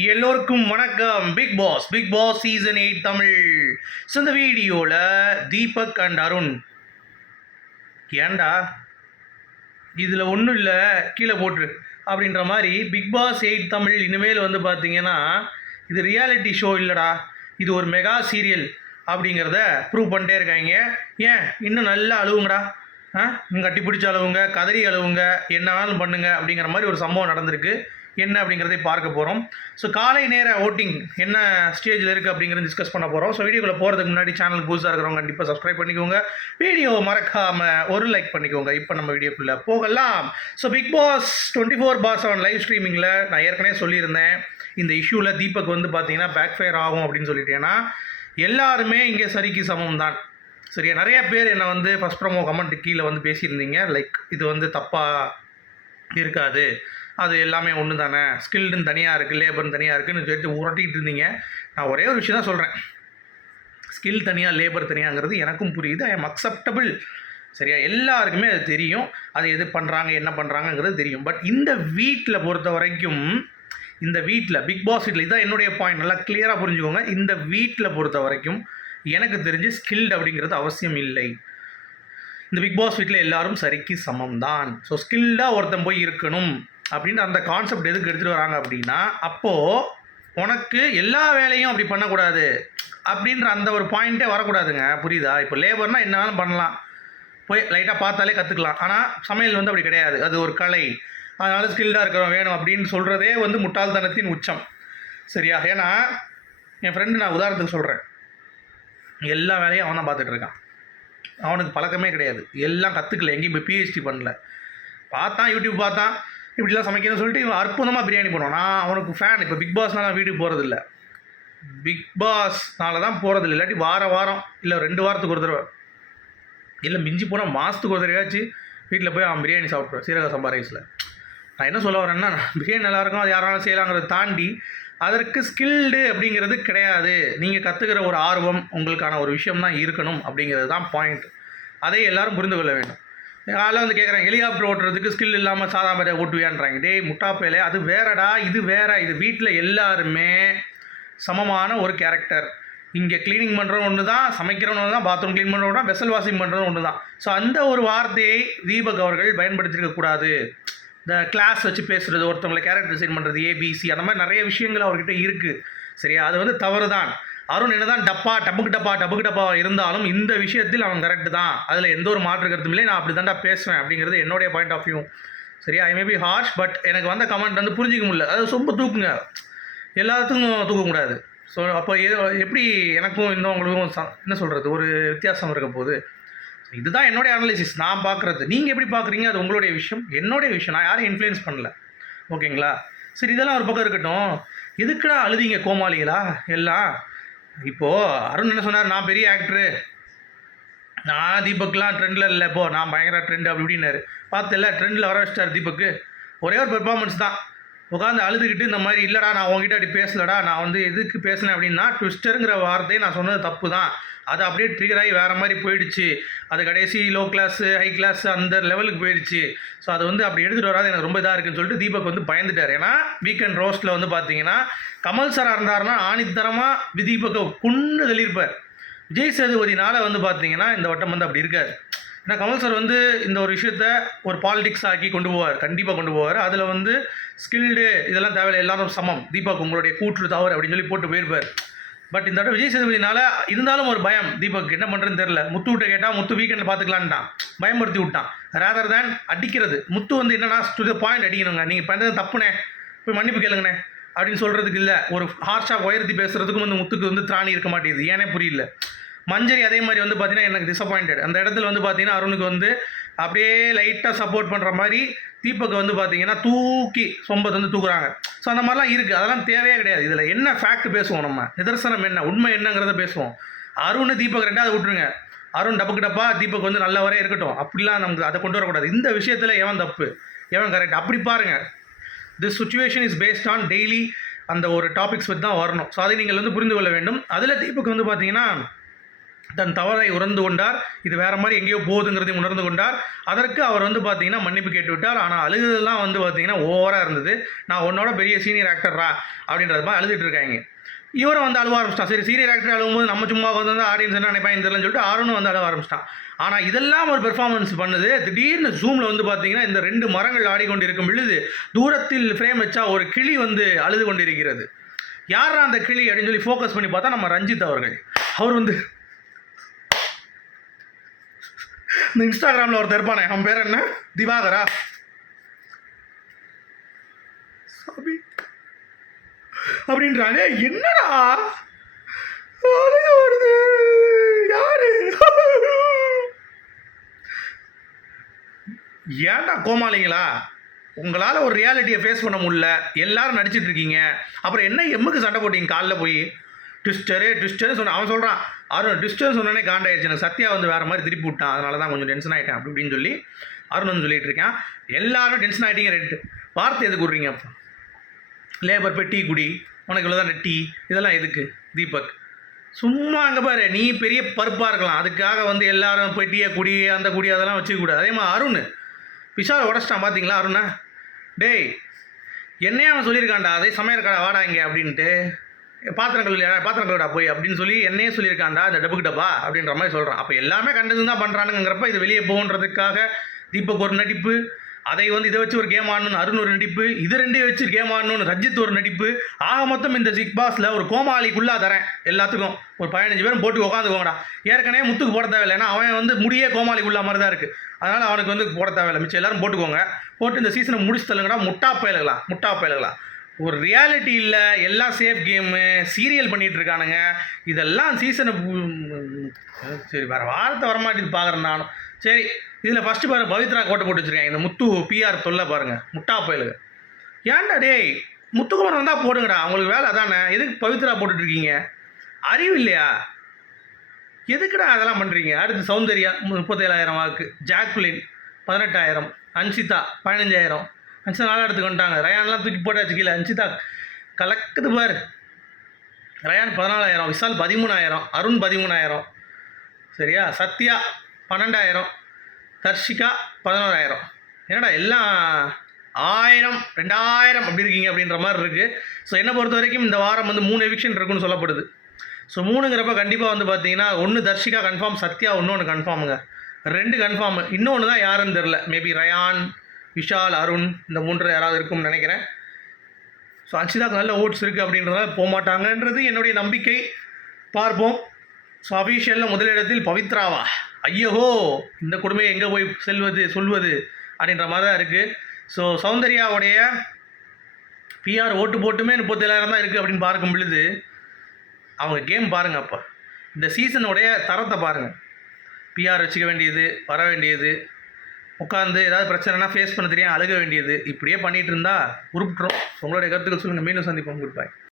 எல்லோருக்கும் வணக்கம். Bigg Boss Bigg Boss season eight Tamil. So இந்த வீடியோவில் தீபக் அண்ட் அருண். ஏன்டா? இதில் ஒன்றும் இல்லை கீழே போட்டுரு. அப்படின்ற மாதிரி பிக் பாஸ் எயிட் தமிழ் இனிமேல் வந்து பார்த்தீங்கன்னா இது ரியாலிட்டி ஷோ இல்லைடா. இது ஒரு மெகா சீரியல் அப்படிங்கிறத ப்ரூவ் பண்ணிட்டே இருக்காங்க. ஏன்? இன்னும் நல்லா அழுவுங்கடா. ஆ? கட்டி பிடிச்ச அழுவுங்க கதறி அளவுங்க என்ன வேணாலும் பண்ணுங்க அப்படிங்கிற மாதிரி ஒரு சம்பவம் நடந்திருக்கு. என்ன அப்படிங்கிறதை பார்க்க போகிறோம் ஸோ காலை நேர ஓட்டிங் என்ன ஸ்டேஜில் இருக்குது அப்படிங்கிறத டிஸ்கஸ் பண்ண போகிறோம் ஸோ வீடியோக்குள்ளே போகிறதுக்கு முன்னாடி சேனல் புதுசாக இருக்கிறவங்க கண்டிப்பாக சப்ஸ்கிரைப் பண்ணிக்கோங்க. வீடியோ மறக்காமல் ஒரு லைக் பண்ணிக்கோங்க. இப்போ நம்ம வீடியோக்குள்ளே போகலாம். So Bigg Boss twenty four boss on live ஸ்ட்ரீமிங்கில் நான் ஏற்கனவே சொல்லியிருந்தேன். இந்த இஷ்யூவில் தீபக் வந்து பார்த்தீங்கன்னா பேக் ஃபயர் ஆகும் அப்படின்னு சொல்லிட்டேன்னா எல்லாருமே இங்கே சரிக்கு சமம் தான் சரியா? நிறைய பேர் என்னை வந்து ஃபஸ்ட் ப்ரோமோ கமெண்ட் கீழே வந்து பேசியிருந்தீங்க. லைக் இது வந்து தப்பாக இருக்காது. அது எல்லாமே ஒன்று தானே ஸ்கில்டுன்னு தனியாக இருக்குது லேபர்னு தனியாக இருக்குதுன்னு சொல்லிட்டு உரட்டிகிட்டு இருந்தீங்க. நான் ஒரே ஒரு விஷயம் தான் சொல்கிறேன் ஸ்கில் தனியாக லேபர் தனியாங்கிறது எனக்கும் புரியுது. ஐ எம் அக்செப்டபிள் சரியா? எல்லாருக்குமே அது தெரியும். அது எது பண்ணுறாங்க என்ன பண்ணுறாங்கங்கிறது தெரியும். பட் இந்த வீட்டில் பொறுத்த வரைக்கும் இந்த வீட்டில் பிக் பாஸ் வீட்டில் இதான் என்னுடைய பாயிண்ட் நல்லா கிளியராக புரிஞ்சுக்கோங்க. இந்த வீட்டில் பொறுத்த வரைக்கும் எனக்கு தெரிஞ்சு ஸ்கில்டு அப்படிங்கிறது அவசியம் இல்லை. இந்த பிக் பாஸ் வீட்டில் எல்லாரும் சரிக்கு சமம் தான் ஸோ ஸ்கில்டாக ஒருத்தன் போய் இருக்கணும். அப்படின்ற அந்த கான்செப்ட் எதுக்கு எடுத்துகிட்டு வராங்க அப்படின்னா அப்போது உனக்கு எல்லா வேலையும் அப்படி பண்ணக்கூடாது அப்படின்ற அந்த ஒரு பாயிண்ட்டே வரக்கூடாதுங்க. புரியுதா? இப்போ லேபர்னால் என்ன வேணாலும் பண்ணலாம். போய் லைட்டாக பார்த்தாலே கற்றுக்கலாம் ஆனால் சமையல் வந்து அப்படி கிடையாது. அது ஒரு கலை. அதனால் ஸ்கில்டாக இருக்கிறவன் வேணும் அப்படின்னு சொல்கிறதே வந்து முட்டாள்தனத்தின் உச்சம். சரியா? ஏன்னா என் ஃப்ரெண்டு நான் உதாரணத்துக்கு சொல்கிறேன் எல்லா வேலையும் அவன் தான் பார்த்துட்ருக்கான் அவனுக்கு பழக்கமே கிடையாது. எல்லாம் கற்றுக்கல எங்கேயும் போய் பிஹெச்டி பண்ணல. பார்த்தான் யூடியூப் பார்த்தான். இப்படிலாம் சமைக்கணும்னு சொல்லிட்டு இவன் அற்புதமாக பிரியாணி பண்ணுவான். நான் அவனுக்கு ஃபேன் இப்போ பிக் பாஸ்னால வீட்டுக்கு போகிறதில்ல பிக் பாஸ்னால தான் போகிறதில்ல இல்லாட்டி வார வாரம் இல்லை ரெண்டு வாரத்துக்கு ஒரு தடவை. இல்லை மிஞ்சி போனால் மாதத்துக்கு ஒரு தடவையாச்சும் வீட்டில் போய் அவன் பிரியாணி சாப்பிட்ருவேன் சீரக சம்பா ரைஸில் நான் என்ன சொல்ல வரேன்னா பிரியாணி நல்லா இருக்கும் அது யாராலும் செய்யலாங்கிறத தாண்டி அதற்கு ஸ்கில்டு அப்படிங்கிறது கிடையாது. நீங்கள் கற்றுக்கிற ஒரு ஆர்வம் உங்களுக்கான ஒரு விஷயம் தான் இருக்கணும் அப்படிங்கிறது தான் பாயிண்ட் அதை எல்லாரும் புரிந்து கொள்ள வேண்டும். அதெல்லாம் வந்து கேட்குறாங்க ஹெலிகாப்டர் ஓட்டுறதுக்கு ஸ்கில் இல்லாமல் சாதா மாதிரி ஓட்டுவியான்றாங்க. டேய் முட்டாப்பேலே அது வேறடா இது வேற இது வீட்டில் எல்லாருமே சமமான ஒரு கேரக்டர் இங்கே க்ளீனிங் பண்ணுறவன் ஒன்று தான் சமைக்கிறவன் ஒன்று தான் பாத்ரூம் க்ளீன் பண்ணுறவன் தான் வெசல் வாஷிங் பண்ணுறவன் ஒன்று தான் ஸோ அந்த ஒரு வார்த்தையை தீபக் அவர்கள் பயன்படுத்தியிருக்கக்கூடாது இந்த கிளாஸ் வச்சு பேசுகிறது ஒருத்தவங்களை கேரக்டர் டிசைன் பண்ணுறது ஏபிசி அந்த மாதிரி நிறைய விஷயங்கள் அவர்கிட்ட இருக்குது சரியா? அது வந்து தவறு தான் அருண் என்னதான் டப்பா டப்புக்கு டப்பா டப்புக்கு டப்பா இருந்தாலும் இந்த விஷயத்தில் அவன் கரெக்டு தான். அதில் எந்த ஒரு மாற்று கருத்தும் இல்லை. நான் அப்படி தான்டா பேசுவேன் அப்படிங்கிறது என்னுடைய பாயிண்ட் ஆஃப் வியூ சரியா? I may be harsh but எனக்கு வந்த கமெண்ட் வந்து புரிஞ்சிக்க முடியல. அது ரொம்ப தூக்குங்க. எல்லாத்துக்கும் தூக்கக்கூடாது ஸோ அப்போ எப்படி எனக்கும் இன்னும் உங்களுக்கும் என்ன சொல்கிறது ஒரு வித்தியாசம் இருக்க போகுது. இதுதான் என்னுடைய அனாலிசிஸ் நான் பார்க்குறது நீங்கள் எப்படி பார்க்குறீங்க அது உங்களுடைய விஷயம். என்னுடைய விஷயம். நான் யாரும் இன்ஃப்ளூயன்ஸ் பண்ணல. ஓகேங்களா சரி இதெல்லாம் ஒரு பக்கம் இருக்கட்டும். எதுக்குடா அழுதிங்க கோமாளிகளா? எல்லாம் இப்போது அருண் என்ன சொன்னார்? நான் பெரிய ஆக்டரு நான் தீபக்லாம் ட்ரெண்டில் இல்லை இப்போது நான் பயங்கர ட்ரெண்ட் அப்படி இப்படின்னாரு. பார்த்துல ட்ரெண்டில் வர வச்சிட்டார் தீபக்கு. ஒரே ஒரு பெர்ஃபார்மன்ஸ் தான். உட்காந்து அழுதுகிட்டு இந்த மாதிரி இல்லைடா நான் உங்ககிட்ட அப்படி பேசலடா நான் வந்து எதுக்கு பேசினேன் அப்படின்னா ட்விஸ்டருங்கிற வார்த்தையை நான் சொன்னது தப்பு தான் அது அப்படியே ட்ரிகர் ஆகி வேறு மாதிரி போயிடுச்சு. அது கடைசி லோ கிளாஸு ஹை கிளாஸ் அந்த லெவலுக்கு போயிடுச்சு. ஸோ அது வந்து அப்படி எடுத்துகிட்டு வராது. எனக்கு ரொம்ப இதாக இருக்குன்னு சொல்லிட்டு தீபக் வந்து பயந்துட்டார். ஏன்னா வீக்கெண்ட் ரோஸ்ட்டில் வந்து பார்த்தீங்கன்னா கமல் சாராக இருந்தாருன்னா ஆணித்தரமாக தீபக்கை புண்ணு தள்ளியிருப்பார். விஜய் சேதுபதினால் வந்து பார்த்தீங்கன்னா இந்த வட்டம் வந்து அப்படி இருக்காது. ஏன்னா கமல் சார் வந்து இந்த ஒரு விஷயத்த ஒரு பாலிடிக்ஸ் ஆக்கி கொண்டு போவார் கண்டிப்பாக கொண்டு போவார். அதில் வந்து ஸ்கில்டு இதெல்லாம் தேவையில்லை எல்லாரும் சமம். தீபக் உங்களுடைய கூற்று தவறு அப்படின்னு சொல்லி போட்டு போயிருப்பார். பட் இந்த தடவை விஜய் சேதுபதினால இருந்தாலும் ஒரு பயம். தீபக் என்ன பண்ணுறதுன்னு தெரில முத்து விட்ட கேட்டால் முத்து வீக்கெண்டில் பார்த்துக்கலான்ட்டான் பயன்படுத்தி விட்டான். ரேதர் தேன் அடிக்கிறது. முத்து வந்து என்னன்னா டு த பாயிண்ட் அடிக்கணுங்க. நீங்கள் பண்ணுறது தப்புனே போய் மன்னிப்பு கேளுங்கண்ணே. அப்படின்னு சொல்கிறதுக்கு இல்லை. ஒரு ஹார்ஷாக உயர்த்தி பேசுகிறதுக்கும் வந்து முத்துக்கு வந்து திராணி இருக்க மாட்டேங்குது. ஏனே புரியல. மஞ்சரி அதே மாதிரி வந்து பார்த்தீங்கன்னா எனக்கு டிசப்பாயிண்டட் அந்த இடத்துல வந்து பார்த்தீங்கன்னா அருணுக்கு வந்து அப்படியே லைட்டாக சப்போர்ட் பண்ணுற மாதிரி தீபக் வந்து பார்த்தீங்கன்னா தூக்கி சொம்பத்தை வந்து தூக்குறாங்க. ஸோ அந்த மாதிரிலாம் இருக்குது அதெல்லாம் தேவையே கிடையாது. இதில் என்ன ஃபேக்ட் பேசுவோம் நம்ம? நிதர்சனம் என்ன? உண்மை என்னங்கிறத பேசுவோம். அருண் தீபக் ரெண்டாவது விட்டுருங்க. அருண் டப்புக்கு டப்பா தீபக் வந்து நல்லவரே இருக்கட்டும். அப்படிலாம் நமக்கு அதை கொண்டு வரக்கூடாது. இந்த விஷயத்தில் எவன் தப்பு? எவன் கரெக்ட் அப்படி பாருங்கள் this situation is based on daily அந்த ஒரு டாபிக்ஸ் பற்றி தான் வரணும். ஸோ அதை நீங்கள் வந்து புரிந்து கொள்ள வேண்டும். அதில் தீபக் வந்து பார்த்தீங்கன்னா தன் தவறை உணர்ந்து கொண்டார். இது வேற மாதிரி எங்கேயோ போகுதுங்கிறதை உணர்ந்து கொண்டார். அதற்கு அவர் வந்து பார்த்தீங்கன்னா மன்னிப்பு கேட்டு விட்டார் ஆனால் அழுகுதெல்லாம் வந்து பார்த்தீங்கன்னா ஓவராக இருந்தது. நான் உன்னோட பெரிய சீனியர் ஆக்டர்ரா அப்படின்றது மாதிரி அழுதுட்டு இருக்காங்க. இவரும் வந்து அழுவ ஆரம்பிச்சிட்டான். சரி சீனியர் ஆக்டர் அழுகும்போது நம்ம சும்மா வந்து ஆடியன்ஸ் என்ன நினைப்பாங்க தெரியலன்னு சொல்லிட்டு அருணும் வந்து அழுவ ஆரம்பிச்சிட்டான். ஆனால் இதெல்லாம் ஒரு பெர்ஃபார்மன்ஸ் பண்ணுது. திடீர்னு ஜூமில் வந்து பார்த்தீங்கன்னா இந்த ரெண்டு மரங்கள் ஆடிக்கொண்டு இருக்கும் பொழுது தூரத்தில் ஃப்ரேம் வச்சா ஒரு கிளி வந்து அழுது கொண்டிருக்கிறது. யாரா அந்த கிளி அப்படின்னு சொல்லி ஃபோக்கஸ் பண்ணி பார்த்தா நம்ம ரஞ்சித் அவர்கள். அவர் வந்து இந்த இன்ஸ்டாகிராமில் ஒருத்தர் இருப்பானே அவன் பேர் என்ன? திவாகரா. சாமி. அப்படின்றானே என்னடா? வருது. யாரு? ஏன்டா கோமாளிங்களா? உங்களால் ஒரு ரியாலிட்டியை ஃபேஸ் பண்ண முடியல. எல்லாரும் நடிச்சிட்டு இருக்கீங்க. அப்புறம் என்ன எம்முக்கு சண்டை போட்டீங்க? காலைல போய். ட்விஸ்டரு ட்விஸ்டரு சொன்ன அவன் சொல்கிறான் அருண் டிஸ்டன்ஸ் உடனே காண்டாயிடுச்சு எனக்கு சத்யா வந்து வேறு மாதிரி திருப்பி விட்டான். அதனால தான் கொஞ்சம் டென்ஷன் ஆகிட்டேன் அப்படி இப்படின்னு சொல்லி அருண் வந்து சொல்லிட்டு இருக்கேன். எல்லாரும் டென்ஷன் ஆகிட்டீங்க ரெண்டு வார்த்தை எதுக்கு விட்றீங்க? அப்போ லேபர் போய் டீ குடி. உனக்கு இவ்வளோ தான் டீ? இதெல்லாம் எதுக்கு? தீபக். சும்மா அங்கே பாரு நீ பெரிய பருப்பாக இருக்கலாம். அதுக்காக வந்து எல்லாரும் போய் டீயை குடி அந்த குடி அதெல்லாம் வச்சுக்க கூடாது. அதே மாதிரி அருண் விஷால் உடச்சிட்டான் பார்த்தீங்களா அருணா? டேய் என்னையே அவன் சொல்லியிருக்கான்டா. அதே சமையல் கடை வாடா இங்கே அப்படின்ட்டு. பாத்திரம் பாத்திரங்களோட பாத்திரம் கழுவிடா போய் அப்படின்னு சொல்லி என்னையே சொல்லியிருக்காண்டா இந்த டப்புக்கு டப்பா அப்படின்ற மாதிரி சொல்கிறான் அப்போ எல்லாமே கண்டது தான் பண்ணுறானுங்கிறப்ப இது வெளியே போகுன்றதுக்காக தீபக் ஒரு நடிப்பு அதை வந்து இதை வச்சு ஒரு கேம் ஆடணும்னு அருண் ஒரு நடிப்பு இது ரெண்டையும் வச்சு கேம் ஆடணும்னு ரஜித் ஒரு நடிப்பு ஆக மொத்தம் இந்த சிக் பாஸில் ஒரு கோமாளிக்குள்ளா தரேன் எல்லாத்துக்கும். ஒரு பதினஞ்சு பேரும் போட்டு உட்காந்துக்கோங்கடா ஏற்கனவே முத்துக்கு போட தேவையில்லை ஏன்னா அவன் வந்து முடியே கோமாளிக்குள்ளா மாதிரி தான் இருக்குது அதனால் அவனுக்கு வந்து போட தேவையில்லை. மிச்சம் எல்லாரும் போட்டுக்கோங்க. போட்டு இந்த சீசனை முடிச்சு தள்ளுங்கடா. முட்டா பயலுகளா? முட்டா பயலுகளா? ஒரு ரியாலிட்டி இல்லை எல்லாம் சேஃப் கேமு சீரியல் பண்ணிகிட்டு இருக்கானுங்க. இதெல்லாம் சீசனை சரி வேறு வார்த்தை வரமாட்டேது பார்க்குறேன் நானும். சரி இதில் ஃபஸ்ட்டு பாருங்கள் பவித்ரா கோட்டை போட்டு வச்சுருக்காங்க. இந்த முத்து பிஆர் தொல்லை பாருங்கள் முட்டா பயலுங்க ஏன்டா டேய் முத்துக்குமரன் வந்தால் போடுங்கடா அவங்களுக்கு வேலை அதானே? எதுக்கு பவித்ரா போட்டுட்ருக்கீங்க அறிவு இல்லையா? எதுக்குடா அதெல்லாம் பண்ணுறீங்க அடுத்து சௌந்தர்யா முப்பத்தேழாயிரம் வாக்கு. ஜாக்லின் பதினெட்டாயிரம். அன்சிதா பதினஞ்சாயிரம். அன்சிதா நாலு எடுத்துக்கொண்டாங்க வந்துட்டாங்க ரயான்லாம் தூக்கி போட்டாச்சு கீழே. அன்சிதா கலக்குது பாரு. ரயான் பதினாலாயிரம் விஷால் பதிமூணாயிரம் அருண் பதிமூணாயிரம். சரியா? சத்யா பன்னெண்டாயிரம் தர்ஷிகா பதினோராயிரம். என்னடா எல்லாம் ஆயிரம் ரெண்டாயிரம் அப்படி இருக்கீங்க அப்படின்ற மாதிரி இருக்குது ஸோ என்னை பொறுத்த வரைக்கும் இந்த வாரம் வந்து மூணு எவிக்ஷன் இருக்குன்னு சொல்லப்படுது. ஸோ மூணுங்கிறப்ப கண்டிப்பாக வந்து பார்த்தீங்கன்னா ஒன்று தர்ஷிகா கன்ஃபார்ம் சத்யா இன்னொன்று கன்ஃபார்முங்க ரெண்டு கன்ஃபார்ம் இன்னொன்று தான் யாருன்னு தெரில மேபி ரயான் விஷால் அருண் இந்த மூன்று யாராவது இருக்கும்னு நினைக்கிறேன். ஸோ அன்சிதாக்கு நல்ல ஓட்ஸ் இருக்குது அப்படின்றதால போக மாட்டாங்கன்றது என்னுடைய நம்பிக்கை. பார்ப்போம். ஸோ அஃபீஷியலில் முதலிடத்தில் பவித்ராவா? ஐயோ இந்த கொடுமையை எங்கே போய் செல்வது சொல்வது அப்படின்ற மாதிரி தான் இருக்குது ஸோ சௌந்தர்யாவுடைய பிஆர் ஓட்டு போட்டுமே முப்பத்தேழாயிரம் தான் இருக்குது அப்படின்னு பார்க்கும் பொழுது அவங்க கேம் பாருங்கள் அப்போ. இந்த சீசனுடைய தரத்தை பாருங்கள் பிஆர் வச்சுக்க வேண்டியது வர வேண்டியது உட்காந்து ஏதாவது பிரச்சனைனா ஃபேஸ் பண்ண தெரியும் அழுக வேண்டியது. இப்படியே பண்ணிகிட்டு இருந்தால் உருப்பிட்டுரும். உங்களுடைய கருத்துக்கள் சொல்லுங்கள் மீண்டும் சந்திப்போம். Good bye